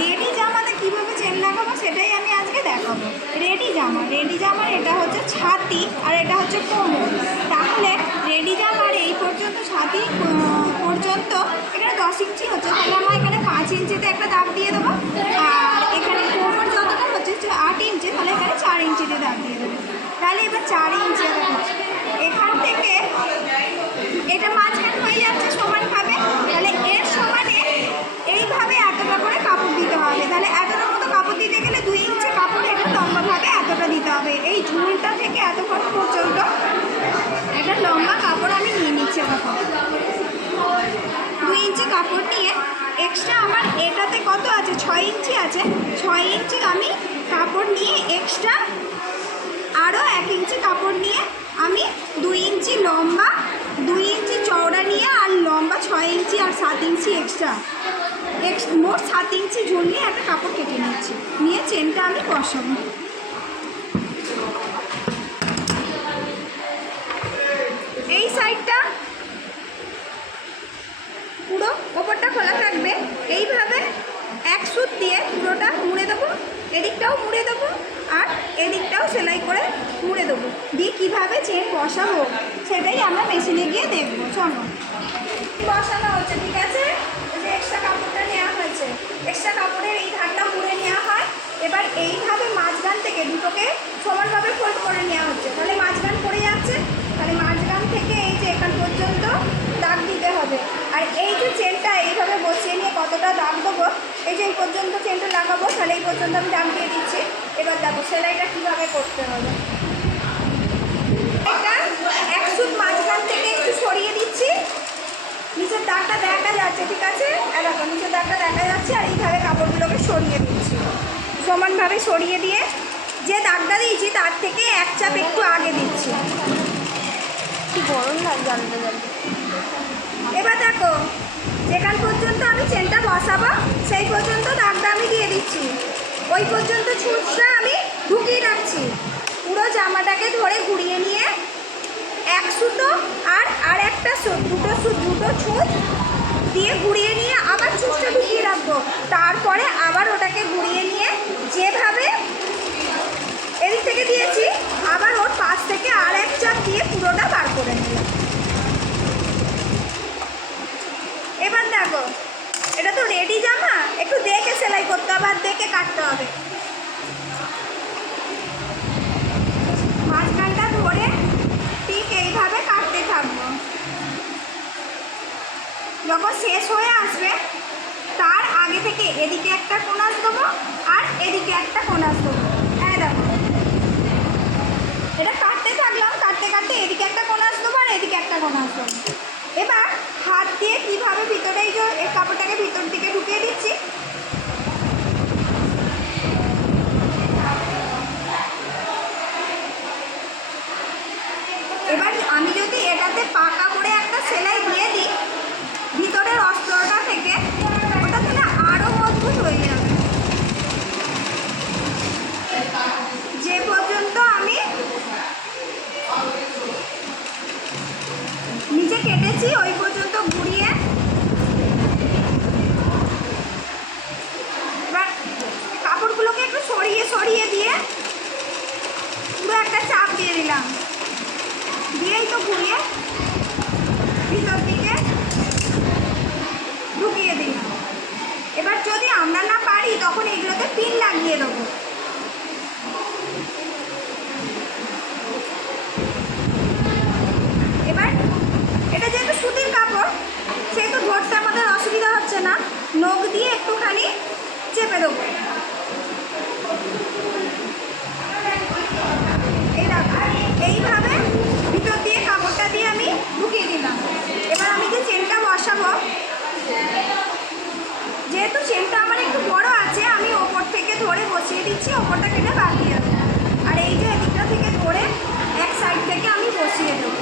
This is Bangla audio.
রেডি জামাতে কীভাবে চেন লাগাবো সেটাই আমি আজকে দেখাবো। রেডি জামা, রেডি জামার এটা হচ্ছে ছাতি আর এটা হচ্ছে কোমর। তাহলে রেডি জামার এই পর্যন্ত ছাতি পর্যন্ত এখানে দশ ইঞ্চি হচ্ছে। তাহলে আমরা এখানে পাঁচ ইঞ্চিতে একটা দাগ দিয়ে দেবো। আর এখানে কোমর যতটা হচ্ছে আট ইঞ্চি, তাহলে এখানে চার ইঞ্চিতে দাগ দিয়ে দেবো। তাহলে এবার চার ইঞ্চি দেখাচ্ছি এখান থেকে এটা মাঝখান হয়ে যাচ্ছে সমানভাবে তাহলে এর সমানে এইভাবে এতটা করে কাপড় দিতে হবে তাহলে এতটার মতো কাপড় দিতে গেলে দুই ইঞ্চি কাপড় এটা লম্বাভাবে এতটা দিতে হবে এই ঝুলটা থেকে এতক্ষণ পর্যন্ত একটা লম্বা কাপড় আমি নিয়ে নিচ্ছি এরকম দুই ইঞ্চি কাপড় নিয়ে এক্সট্রা আমার এটাতে কত আছে? ছয় ইঞ্চি আছে। ছয় ইঞ্চি আমি কাপড় নিয়ে এক্সট্রা আরও এক ইঞ্চি কাপড় নিয়ে আমি দুই ইঞ্চি লম্বা, দুই ইঞ্চি চওড়া নিয়ে আর লম্বা ছয় ইঞ্চি আর সাত ইঞ্চি এক্সট্রা এক্স মোট সাত ইঞ্চি ঝুল নিয়ে একটা কাপড় কেটে নিচ্ছি। নিয়ে চেনটা আমি বসাবো এই সাইডটা পুরো ওপরটা খোলা থাকবে। এইভাবে এক সুত দিয়ে পুরোটা মুড়ে দেবো। এদিকটাও মুড়ে দেবো আর এদিকটাও সেলাই করে মুড়ে দেবো। দিয়ে কীভাবে চেন বসাবো সেটাই আমরা মেশিনে গিয়ে দেখব। চলো। বসানো হচ্ছে, ঠিক আছে? যে এক্সট্রা কাপড়টা নেওয়া হয়েছে। এক্সট্রা কাপড়ের এই ধারটা মুড়ে নেওয়া হয়। এবার এইভাবে মাঝখান থেকে দুটোকে সমানভাবে ফোল্ড করে নেওয়া হচ্ছে। তাহলে মাঝখান পড়ে যাচ্ছে। তাহলে মাঝখান থেকে এই যে এখান পর্যন্ত হবে। আর এই যে চেনটা এইভাবে বসিয়ে নিয়ে কতটা দাগ দেবো, এই যে এই পর্যন্ত চেনটা লাগাবো, তাহলে এই পর্যন্ত আমি দাগ দিয়ে দিচ্ছি। এবার দেখো, সেলাইটা কীভাবে করতে হবে। এটা এক সুত মাঝখান থেকে একটু সরিয়ে দিচ্ছি। নিচের দাগটা দেখা যাচ্ছে, ঠিক আছে? দেখো, নিচের দাগটা দেখা যাচ্ছে, আর এইভাবে কাপড়গুলোকে সরিয়ে দিচ্ছি। সমানভাবে সরিয়ে দিয়ে যে দাগটা দিয়েছি, তার থেকে এক চাপ একটু আগে দিচ্ছি। কি গরম লাগে জানতে জানতে। এবার দেখো, যেখান পর্যন্ত আমি চেনটা বসাবো, সেই পর্যন্ত দাগটা আমি দিয়ে দিচ্ছি। ওই পর্যন্ত ছুঁচটা আমি ঢুকিয়ে রাখছি। পুরো জামাটাকে ধরে ঘুরিয়ে নিয়ে এক সুতো আর আর একটা দুটো দুটো ছুঁচ দিয়ে ঘুরিয়ে নিয়ে আবার ছুঁচটা ঢুকিয়ে রাখব। তারপরে আবার ওটাকে ঘুরিয়ে নিয়ে যেভাবে এদিক থেকে দিয়েছি, আবার ওর পাশ থেকে আর এক চাপ দিয়ে পুরোটা বার করে নিলাম এবার দেখো এটা তো রেডি জামা? একটু দেখে সেলাই করতে হবে আর দেখে কাটতে হবে। মাঝখানটা ধরে ঠিক এইভাবে কাটতে থাকব যখন শেষ হয়ে আসবে, তার আগে থেকে এদিকে একটা কোনাস দেবো আর এদিকে একটা কোনাস দেবো। হ্যাঁ দেখো। এটা কাটতে থাকলাম, কাটতে কাটতে এদিকে একটা কোনাস দেবো আর এদিকে একটা কোনাস দেবো। এবার হাত দিয়ে কীভাবে ভিতরে এই যে কাপড়টাকে ভিতর দিকে ঢুকিয়ে দিচ্ছি? এবার আমি যদি এটাতে পাকা করে একটা সেলাই দিয়ে দিই ভিতরের অস্ত্রটা থেকে ওটা তাহলে আরও মজবুত হয়ে যাবে যে পর্যন্ত আমি নিচে কেটেছি ওই পর্যন্ত ঘুরিয়ে। এবার কাপড়গুলোকে একটু সরিয়ে সরিয়ে দিয়ে পুরো একটা চাপ দিয়ে দিলাম। দিয়েই তো ঘুরিয়ে ভিতর দিকে ঢুকিয়ে দিলাম। এবার যদি আমরা না পারি, তখন এগুলোতে পিন লাগিয়ে দেবো এবার এটা যেহেতু সুতির কাপড় সেহেতু ধরতে আমাদের অসুবিধা হচ্ছে না, নখ দিয়ে একটুখানি চেপে দেবো। এই এইভাবে ভিতর দিয়ে কাপড়টা দিয়ে আমি ঢুকিয়ে দিলাম। এবার আমি যে চেনটা বসাবো, যেহেতু চেনটা আমার একটু বড় আছে, আমি ওপর থেকে ধরে বসিয়ে দিচ্ছি ওপরটা কেটে বাগিয়ে দেবো আর এই যে এদিকটা থেকে ধরে এক সাইড থেকে আমি বসিয়ে দেবো।